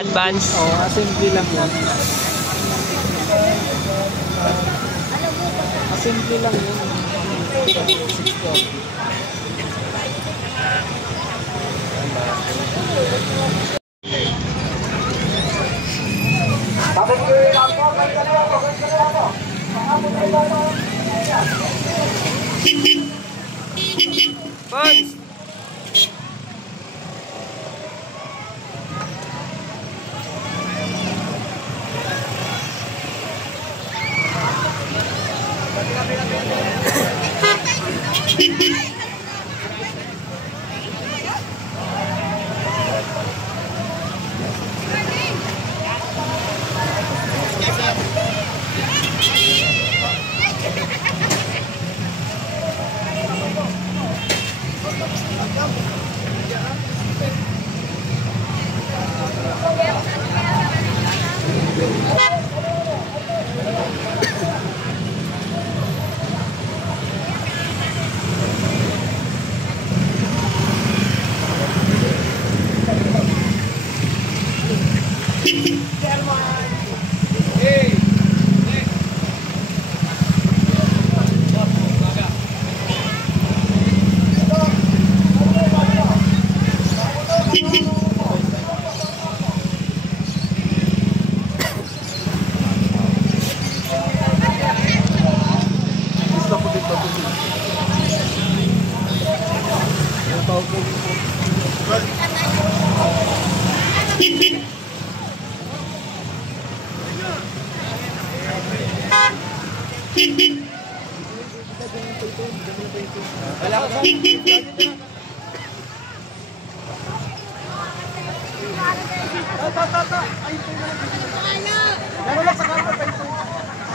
Advance. Oh, assembly lang yan. Assembly lang yan. Pons!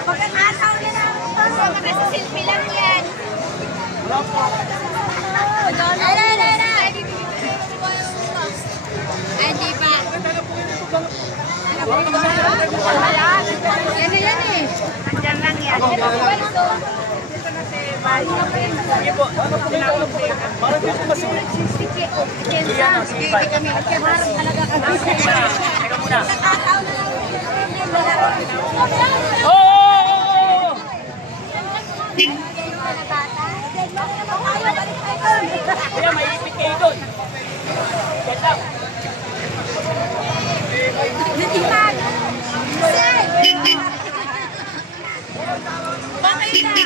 Pagkakataon na lang ito, sa selfie lang yan. Ay, di pa. Yan na yan eh. Andiyan lang yan. Sige po. Sige kami. Talaga kami. Teka muna. Oh! Kaya may ipit kayo doon. Get out. Bakit na?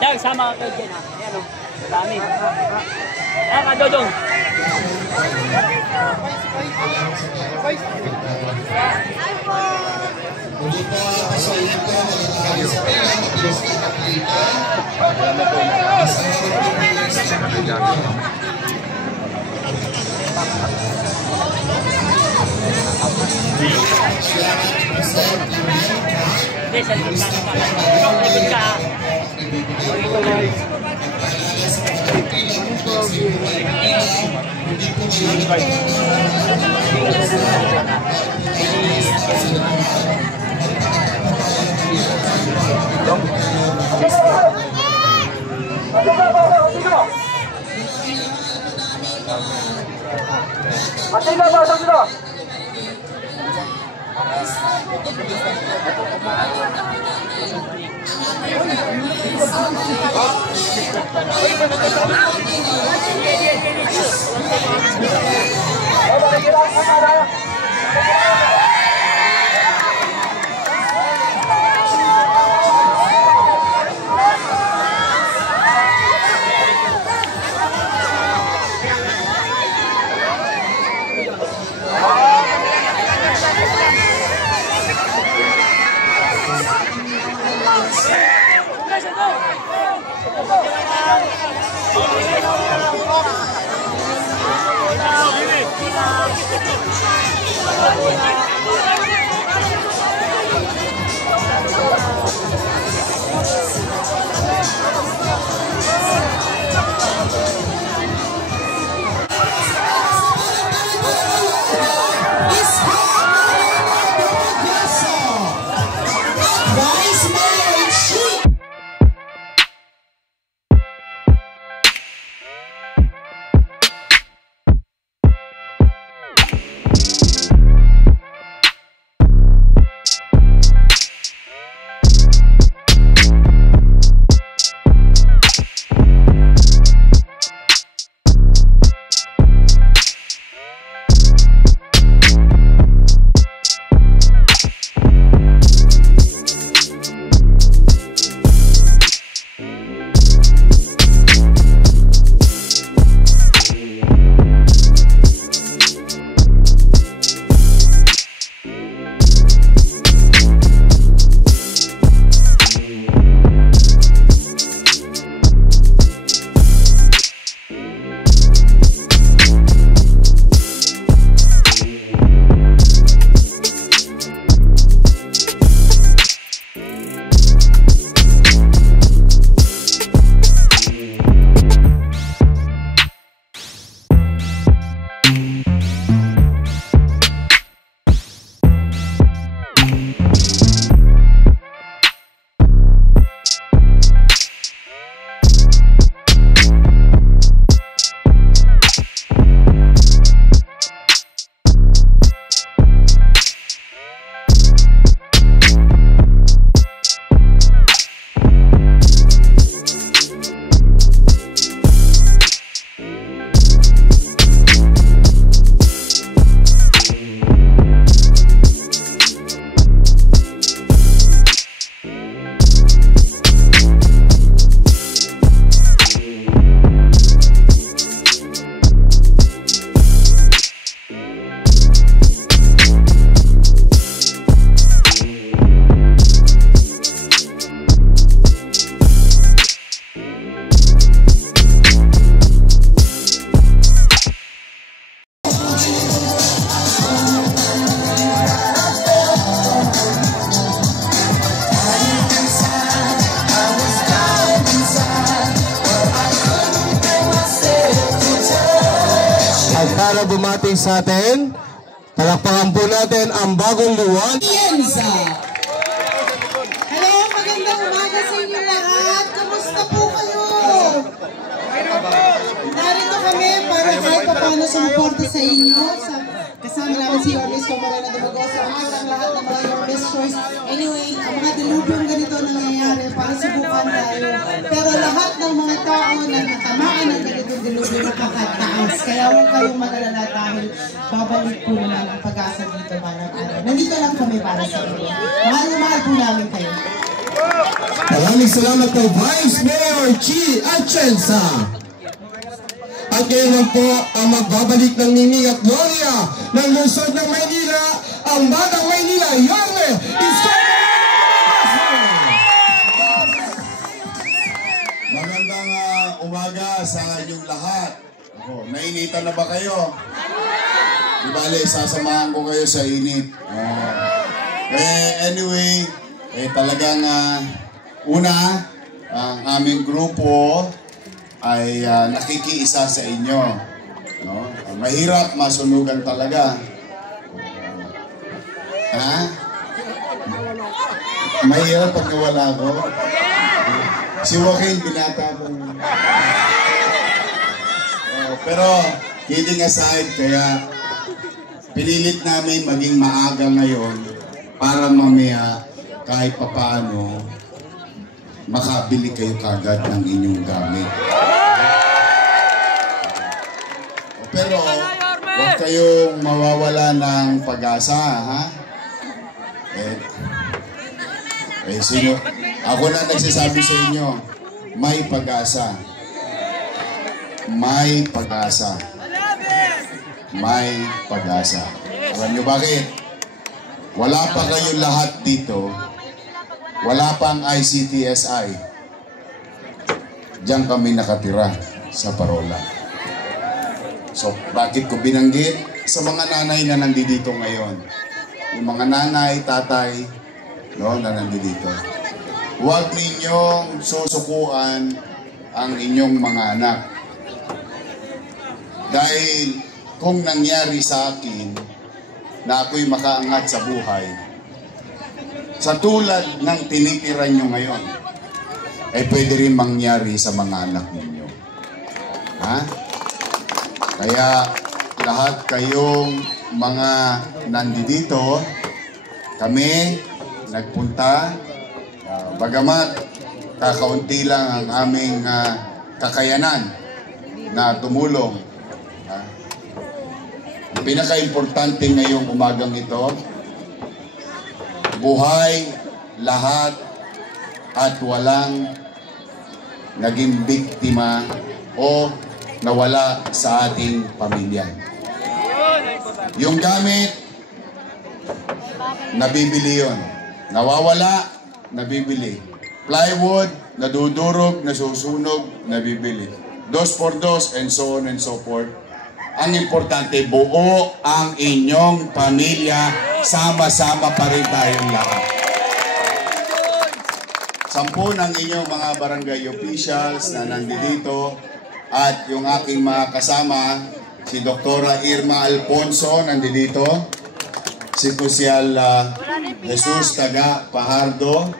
Dag, sama ka dyan ha. Ayan o, dami. Ayan ka, Dodong. Hindi, sa likod ka. Ikaw, likod ka. Para bumati sa atin, palakpakan po natin ang bagong buwan. Hello, magandang umaga sa inyo lahat. Kamusta po kayo? Narito kami para kahit pa paano sumuporta sa inyo. Kasama namin si Orlis Camarena Dumagoso, ang lahat ng mga your best choice. Anyway, ang mga dilubyong ganito nangyayari para subukan tayo. Pero lahat ng mga tao na natamaan ng ganitong dilubyo nakakataas. Kaya huwag kayong mag-alala dahil babalik po naman ang pag-asa dito malang araw. Nandito lang kami para sa inyo. Mahal po namin kayo. Maraming salamat po, Vice Mayor Chi Atienza. At ngayon po ang magbabalik ng Nining at Gloria ng lungsod ng Maynila, ang Batang Maynila, Yorme Isko! Magandang umaga sa inyong lahat. Nainitan na ba kayo? Di bale, sasamahan ko kayo sa init. Anyway, talagang una, ang aming grupo ay nakikiisa sa inyo. No? Mahirap masunugan talaga. Ha? Mahirap pag nawala ko. Si Joaquin, binata ko. Pero, kidding aside, kaya pinilit namin maging maaga ngayon para mamaya kahit papaano makabili kayo kagad ng inyong gamit. Pero huwag kayong mawawala ng pag-asa, ha? Sino? Ako na nagsasabi sa inyo, may pag-asa. May pag-asa. May pag-asa. Alam nyo bakit? Wala pa kayong lahat dito. Wala pang ICTSI. Diyan kami nakatira sa Parola. So, bakit ko binanggit? Sa mga nanay na nandito ngayon. Yung mga nanay, tatay, no, na nandito. Huwag ninyong susukuan ang inyong mga anak. Dahil kung nangyari sa akin na ako'y makaangat sa buhay, sa tulad ng tinitiran nyo ngayon, ay pwede rin mangyari sa mga anak ninyo. Ha? Kaya lahat kayong mga nandito, kami nagpunta, bagamat kakaunti lang ang aming kakayanan na tumulong. Ang pinaka-importante ngayong umagang ito, buhay lahat at walang naging biktima o nawala sa ating pamilya. Yung gamit, nabibili yun. Nawawala, nabibili. Plywood, nadudurog, nasusunog, nabibili. Dos por dos, and so on and so forth. Ang importante, buo ang inyong pamilya, sama-sama pa rin tayong lahat. 10 ng inyong mga barangay officials na nandito at yung aking mga kasama, si Dr. Irma Alfonso nandito, si Kusyal Jesus Taga Pajardo,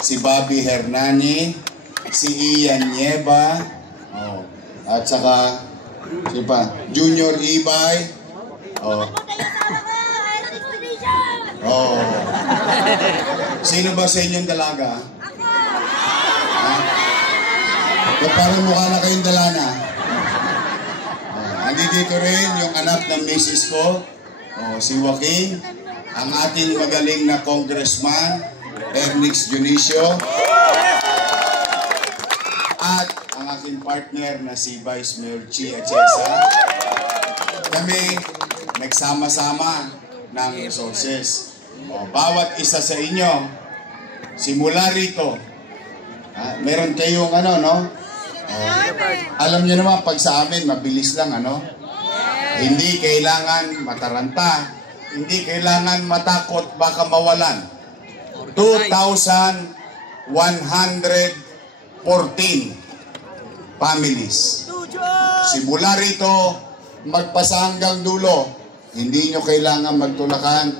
si Bobby Hernani, si Ian Nieva, at saka si pa, Junior Ibay. Sino ba sa inyong dalaga? Parang mukha na kayong dalana. Andito rin yung anak ng misis ko, si Joaquin, ang ating magaling na congressman, Ernix Junicio, at ang aking partner na si Vice Mayor Chi Atienza. Kami nagsama-sama ng resources. Bawat isa sa inyo, simula rito, meron kayong alam niyo naman, pag sa amin, mabilis lang, Hindi kailangan mataranta, hindi kailangan matakot, baka mawalan. 2,114 families. Simula rito, magpasa hanggang dulo. Hindi nyo kailangan magtulakan.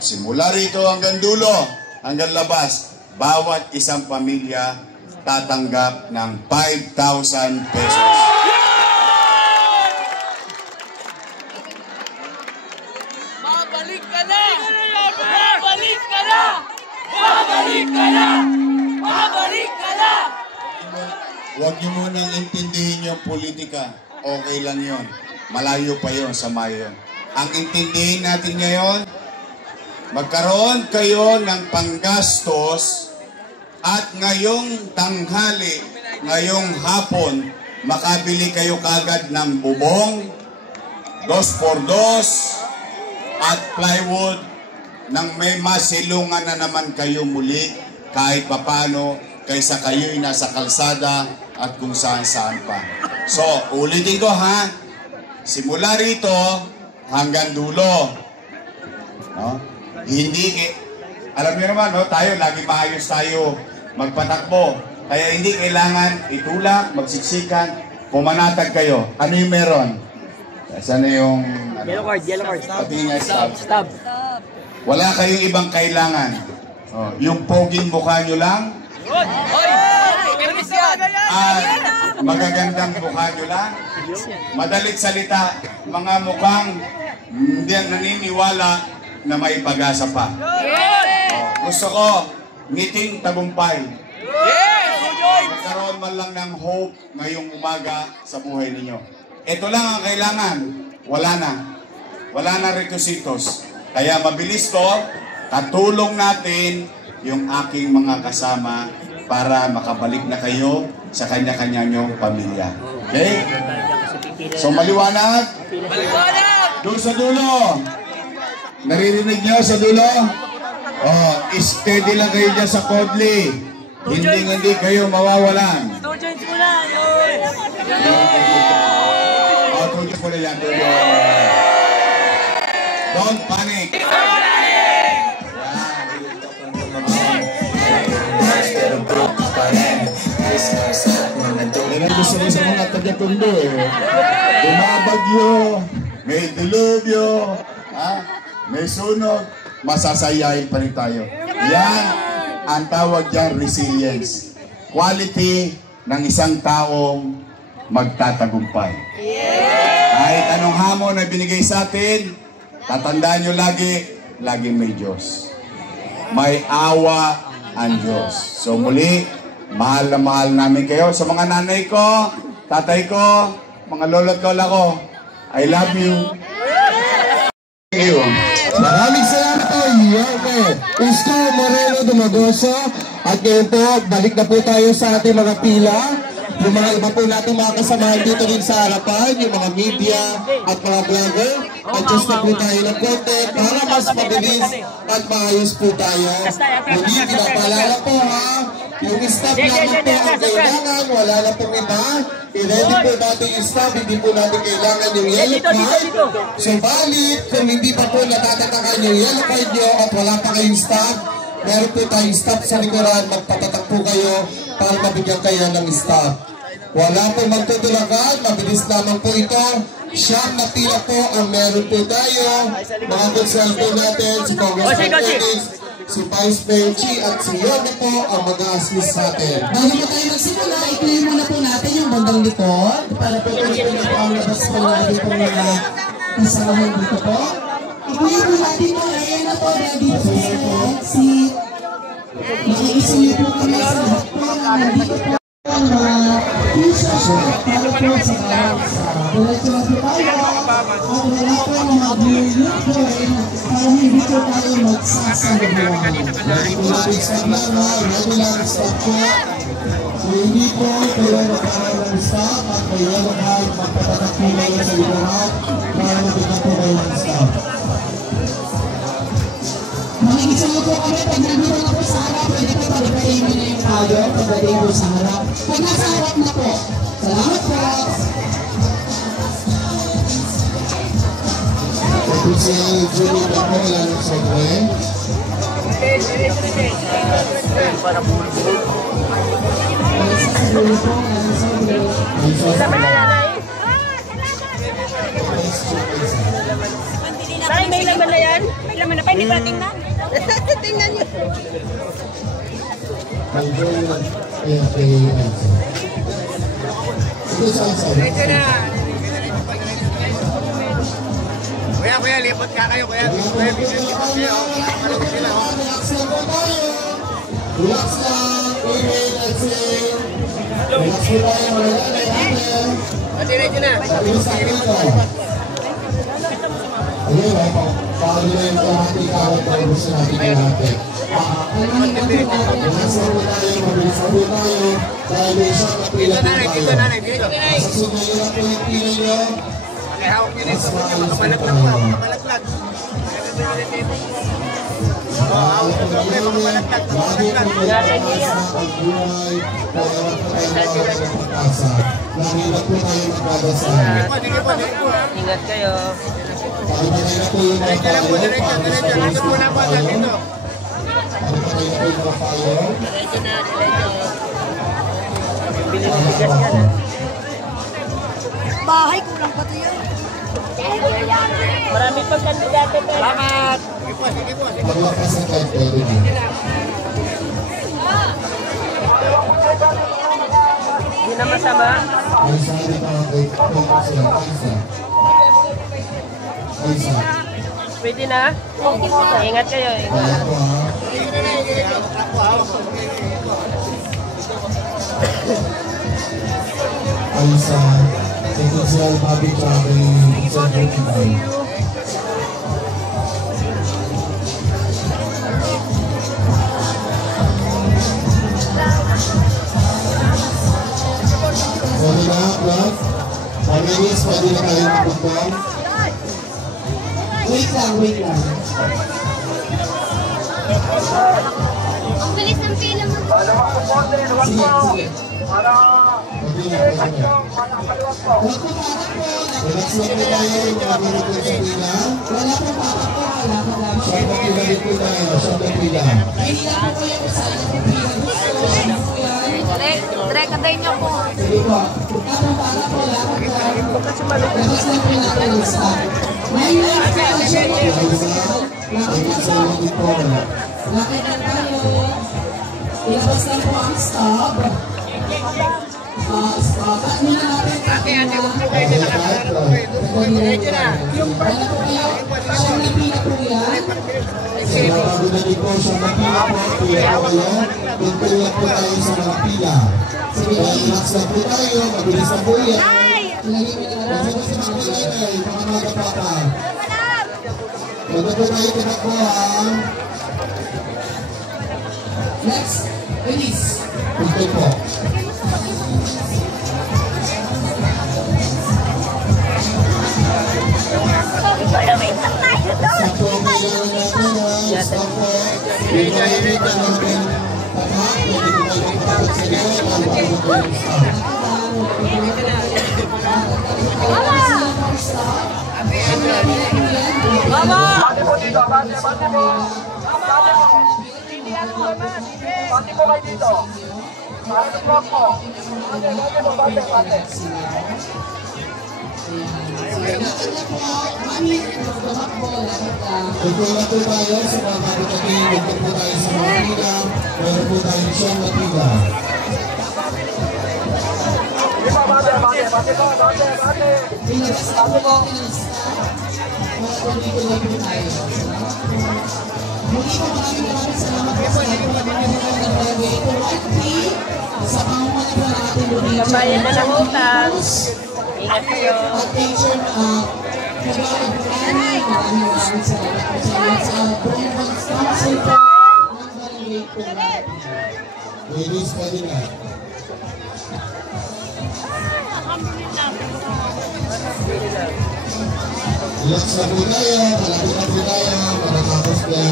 Simula rito hanggang dulo, hanggang labas, bawat isang pamilya tatanggap ng 5,000 pesos. Babalik ka na! Babalik ka na! Babalik ka na! Babalik ka na! Huwag nyo munang intindihin yung politika. Okay lang yon. Malayo pa yon sa mayon. Ang intindihin natin ngayon, magkaroon kayo ng panggastos at ngayong tanghali, ngayong hapon, makabili kayo kagad ng bubong, 2x2 at plywood nang may masilungan na naman kayo muli kahit papano kaysa kayo'y nasa kalsada at kung saan-saan pa. So, ulitin ko ha, simula rito hanggang dulo. Alam niyo naman, tayo, lagi maayos tayo magpatakbo. Kaya hindi kailangan itulak, magsiksikan, pumanatag kayo. Ano yung meron? Saan na yung... Yellow card. Stop. Wala kayong ibang kailangan. Yung poging mukha nyo lang. At magagandang mukha nyo lang. Madalit salita, mga mukhang hindi naniniwala na may pag-asa pa. gusto ko, ngiting tagumpay. Yes! Magkaroon man lang ng hope ngayong umaga sa buhay ninyo. Ito lang ang kailangan. Wala na. Wala na requisitos. Kaya mabilis to, katulong natin yung aking mga kasama para makabalik na kayo sa kanya-kanya nyong pamilya. Okay? So maliwanag? Maliwanag! Doon sa dulo. Naririnig niyo sa dulo? Oh, steady lang kayo dyan sa Kodli. Hindi kayo mawawalan. Students mo na! Oh, tuloy ko na yan. Don't panic. Yan ang gusto ko sa mga taga-tundo eh. Bumabagyo, may dilubyo, may sunog, masasayahin pa rin tayo. Yan ang tawag dyan, resilience. Quality ng isang taong magtatagumpay. Kahit anong hamon na binigay sa atin, tatandaan nyo lagi may Diyos. May awa ang Diyos. So muli, mahal na mahal namin kayo. Sa mga nanay ko, tatay ko, mga lolo't lola ko, I love you. Thank you. Maraming salamat po, Yorme Isko Moreno Dumagoso. At ngayon po, balik na po tayo sa ating mga pila. Yung mga iba po natin mga kasamahan dito rin sa harapan, yung mga media at mga vlogger. Adjust na po tayo ng konti para mas mabilis at maayos po tayo. Hindi, pinapaalala po ha. Yung staff natin po ang kailangan, wala na pong iba. I-ready po natin yung staff, hindi po natin kailangan yung yellow card. Subalit, kung hindi pa po natatatakan yung yellow card nyo at wala pa kayong staff, meron po tayong staff sa likuran, magpatatak po kayo para mabigyan kayo ng staff. Wala po magtutulakan, mabilis lamang po ito. Siyam na pila po ang meron po tayo. Mga konsel po natin, si Congressman Dennis, si Vice Mayor Chi at si Yorme po ang mag-a-assist sa atin. Bago po tayo magsimula, i-clear muna po natin yung bandang likod para po tayo po ang labas po natin po mga kasamahan dito po. I-clear po natin po, ayan na po, ready po si makikisuyo po kami sa lahat po na nandito po ang mga t-shirt para po sa diretso na po tayo at wala po ang mga blue po para hindi po tayo magsasalubuan. Ready po natin sa mga ready lang stop po. So hindi po kayo magkakaroon ng stop at may yellow card magpatatak po kayo sa likuran para mabigyan po kayo ng stop. Makikisuyo po kami pag nandito na po sa harap, pwede po pag-pray mo na yung tayo pagdating po sa harap. Pag nasa harap na po, salamat po! Ito si Julie Bako, lalong sa Gwen. Ay, may laman na yan? May laman na pa, hindi pa tingnan. Tingnan niyo. Kuya, lipot ka kayo, kuya. Kuya, lipot kayo. Relax lang, let's see. Relax po tayo, malagay natin. Diretso na. Ayun, paano na yung kahati kawat na gusto natin natin. Kailangan natin natin, nasa po tayo, mabilis po tayo, dahil may isang napila po tayo. Sa sumayo na po yung pila nyo, Hawak nyo na yung sabon nyo, makamalaglag po, makamalaglag. Hawak nyo na yung makamalaglag, Nangilap po tayo magdadasal. Ingat kayo. Pagpatay na po yung mga tayo. Diretso. Nandun po na po sa dito. Pagpatay na po yung mga tayo. Diretso na. Bilis ng bigas yan, ha? Bahay, kulang pa ito yan. Marami pang kandidato pa. Salamat! Paglakas ang kahit pwede mo. Hindi na masama. Ay, sabi pa ang kahit Aysa. Pwede na? Ingat kayo. Kaya ko ha. tayo sa Secretarial Public Travel Secretary. Sorry na, Prof. 4 minutes, pwede na kayo magpapang. Wait lang. Ang bilis ng pila mo. Relax lang po tayo, mga pinagpapag sa pila. Wala pong papako, wala pong lang. Short na pila din po tayo, short na pila. Hindi lang po kayo kung saan yung pila gusto. Ano po yan? Direk, anday niyo po. Sige po. Tapos para po, lakad lang. Tapos lang po natin ang stop. Ngayon lang po ang siya po. Lakad lang tayo. Ilabas lang po ang stop. Ba't nila natin? Yung pala po kayo, siyang napila po yan. Bago na din po sa mga pila po kayo, tutulak po tayo sa mga pila. Relax lang po tayo, mabilis na po yan. Masama sa mga pila ay pangamada pa pa. Bago po tayo tinakbo ha. Next, release. Ito po. Sakto ang kailangan natin ha. Stop po. Pinahimik ang natin. Tamak, pwede ko kayo magpapagsagal. Ang bago po yung stop. Tutulak po tayo sa mga kapitating. Huwag po tayo sa mga pila. Meron po tayong siyang na pila. Ilabas lang po natin ang stop. Dito lang po tayo. Muli po maraming salamat po sa lahat ng mga nag-barangay. Ito, sa pangunan po natin muli. Bayan na ng utang. Ingat kayo. Attention, maraming salamat po sa lahat sa Brandon Council po ng barangay po natin. Ladies, pwede na. Relax na po tayo, malapit na po tayo, matatapos na.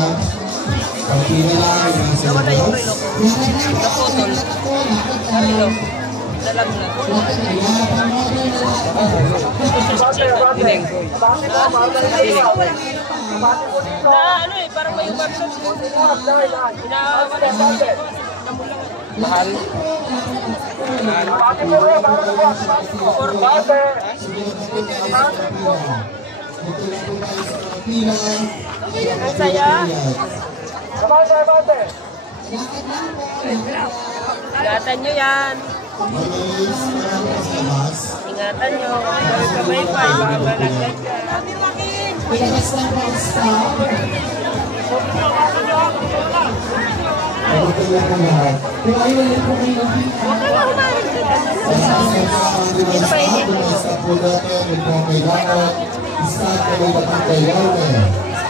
Pagpili na lang, nasa labas. Parang may workshop. Mahal. Ang saya. Ingatan nyo yan. Ingatan nyo. Dahil kamay pa, baka malagay ka. Ilabas lang po ang stop. Kung ayaw lang po kayo ng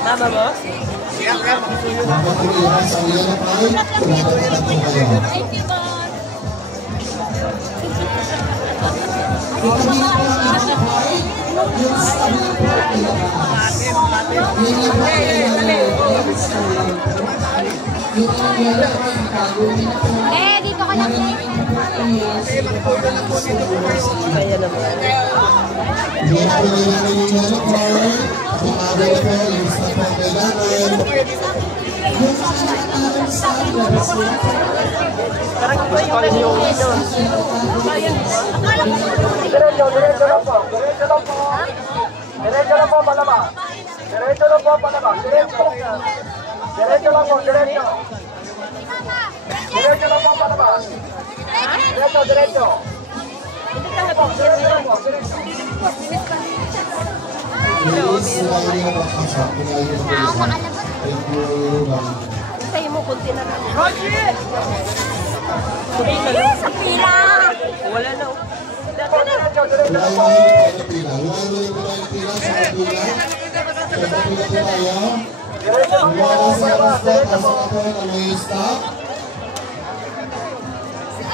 Mama mo? Dito ka lang. Kaya naman. Parang ito yung kanina doon. Diretso lang po. Diretso lang po, palabas. Diretso lang po, palabas. Diretso lang po, diretso. Diretso lang po, palabas. Diretso. Sa'yo mo, kunti na lang. Sa pila. Wala na.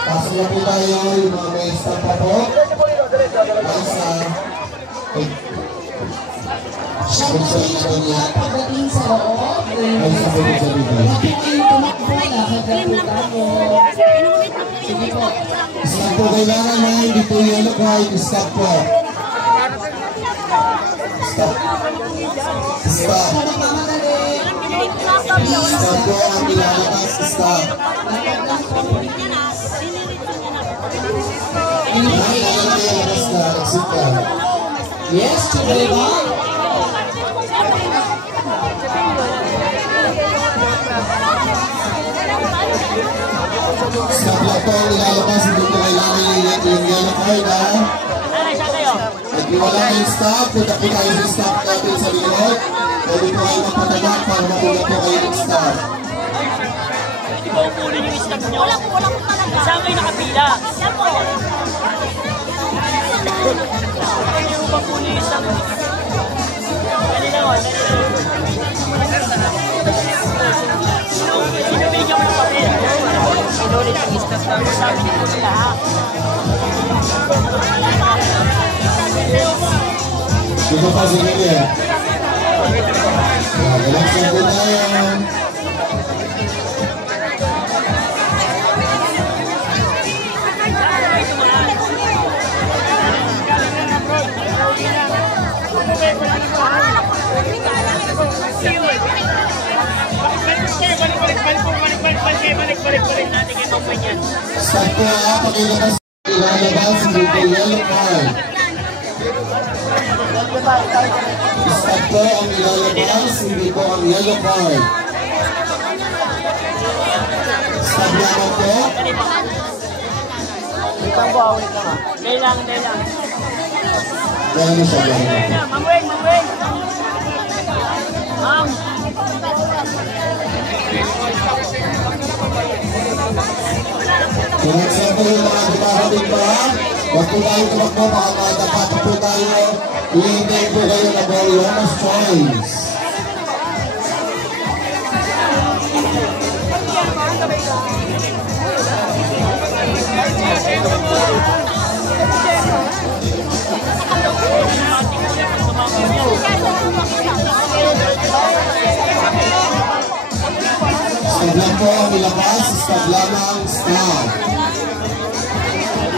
Pasok na po tayo, yung mga may stop pa po. Siyempre, pagdating sa loob, bakit kayo tumakbo na pagkakutan mo? Sige po. Stop po, kailangan na hindi po yellow card, stop po. Stop. Stop. Stop po ang ilalabas, stop. Yes, tuloy ba? Stop lang po ang ilalabas, hindi po kailangan yung yellow card, ha? At wala kayong stop, punta po tayo sa stop natin sa likod. Pwede po kayo magpatadak para mapunta po kayo ng stop. Hindi ba upunin yung stop nyo? Wala po talaga. Saan kayo nakapila? Saan po? Hindi mo ba upunin yung stop nyo? Dali lang o, dali lang. Sinubigyan mo ng papel. Sinulit ang stop na sabi nito sila ha. Dito pa si Miguel. Relax lang po tayo. Stop po ha, pakilabas ilalabas, hindi po yellow card. Stop po ang ilalabas, hindi po ang yellow card. Stop lamang po. Wait lang po, wait lang ha. Day lang. Kaya mo siya gano'n. Ma'am Weng. Ma'am. Relax lang po yung mga dumarating pa. Huwag po tayo tumakbo, baka matapatan po tayo. Iintay po kayo na Boriona's Choice. Stop lang po ang ilabas, stop lamang, stop.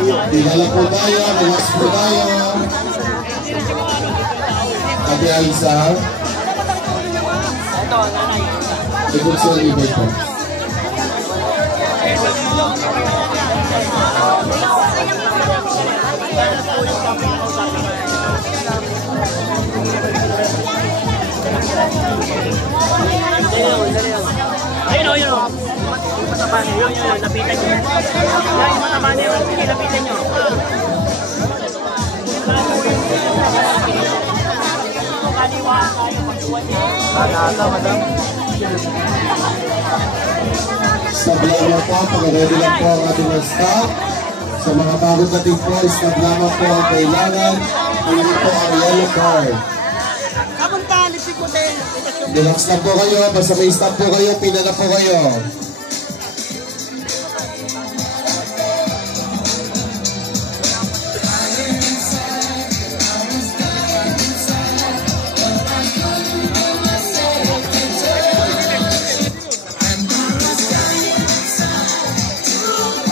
Tingala po tayo, relax po tayo. Ate Aiza. Ikot sa libay po. Ayun o. Yung mataba niyo, yun, lapitan niyo. Yung mataba niyo, sige, lapitan niyo. Kaliwa kayo, magsuwan niyo. Kanata, madam. Stop lamang po, pag-ready lang po ang ating stop. Sa mga bagong dating po, stop lamang po ang kailangan. Hindi po ang yellow card. Relax lang po kayo, basta may stop po kayo, pina na po kayo.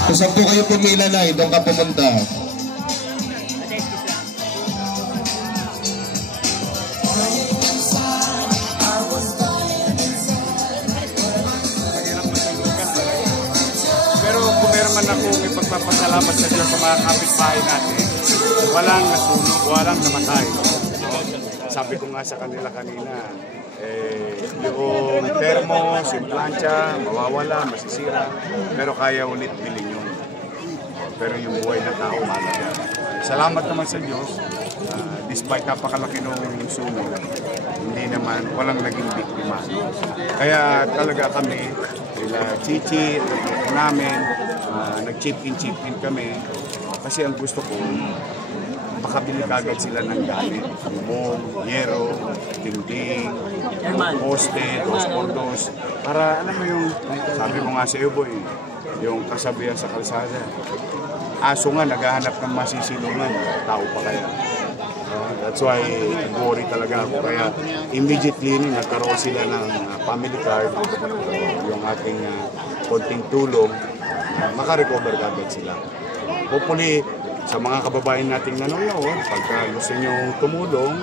Kung saan po kayo pumila na, doon ka pumunta. Akong ipagpapasalamat sa Diyos sa mga kapitbahay natin. Walang nasunog, walang namatay. Sabi ko nga sa kanila kanina, yung thermos, yung plancha, mawawala, masisira, pero kaya ulit bilhin yun. Pero yung buhay na tao, mahalaga. Salamat naman sa Diyos, despite napakalaki nung sunog, hindi naman, walang naging biktima. Kaya talaga kami, nila Chichi, namin, nag-chip in kami Kasi ang gusto ko, makabili kagad sila ng gamit. Bubong, yero, dingding, poste, 2x2. Para alam mo yung, sabi ko nga sa iyo boy, yung kasabihan sa kalsada. Aso nga, naghahanap ng masisilungan. Tao pa kaya. That's why, worry talaga ako. Kaya immediately nagkaroon sila ng family card, yung ating konting tulong, makarecover kagad sila. Hopefully, sa mga kababayan nating nanonood, pagka gusto nyo tumulong,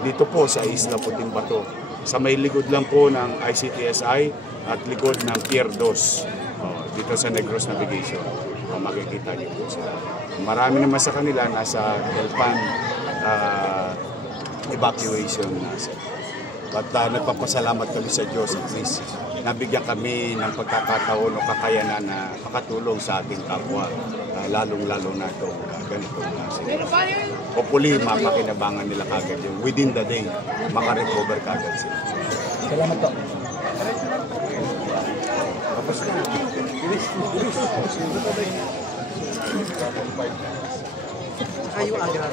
dito po sa Isla Puting Bato. Sa may likod lang po ng ICTSI at likod ng Pier 2, dito sa Negros Navigation. Makikita nyo po sila. Marami naman sa kanila nasa Delpan evacuation nasa. But nagpapasalamat kami sa Diyos at least nabigyan kami ng pagkakataon o kakayanan na makatulong sa ating kapwa, lalong-lalo na ito ganito na sila. Hopefully, mapakinabangan nila kagad yung within the day, makarecover kagad sila. Salamat po. Tapos na. Kayo agad.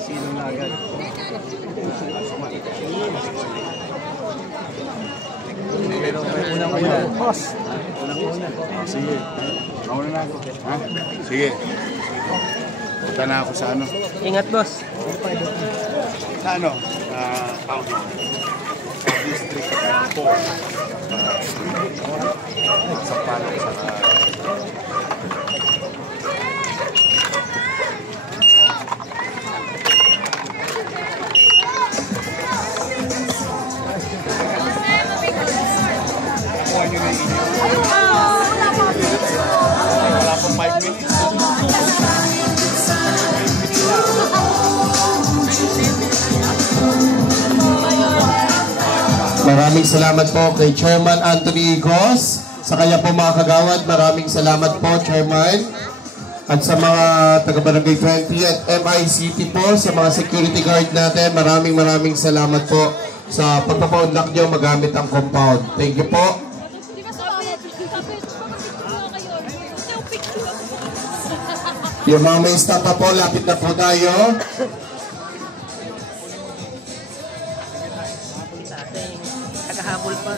Sino na agad? Unang-una. Boss. Unang-una. Sige. Mauna na ako. Ha? Sige. Punta na ako sa ano? Ingat, boss. Sa ano? Town hall. Sa District 4. Sa Palok sa wala pang 5 minutes. Maraming salamat po kay Chairman Anthony Igos. Sa kanya po mga kagawad, maraming salamat po Chairman. At sa mga taga-Barangay 20 at MICT po, sa mga security guard natin, maraming salamat po sa pagpapaunlak nyo magamit ang compound. Thank you po. Yung mga may staff pa po, lapit na po tayo. Nakahabol pa.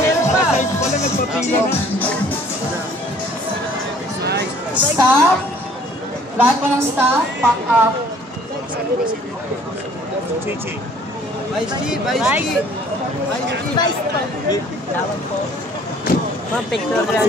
Meron pa. Staff, lahat po ng staff, pack up. Ma'am, picture lang.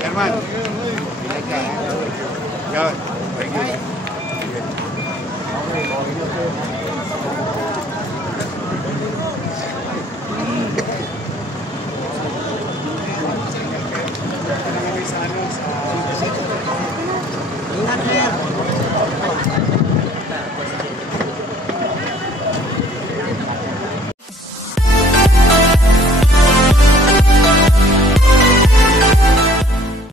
Chairman. Yan. Thank you.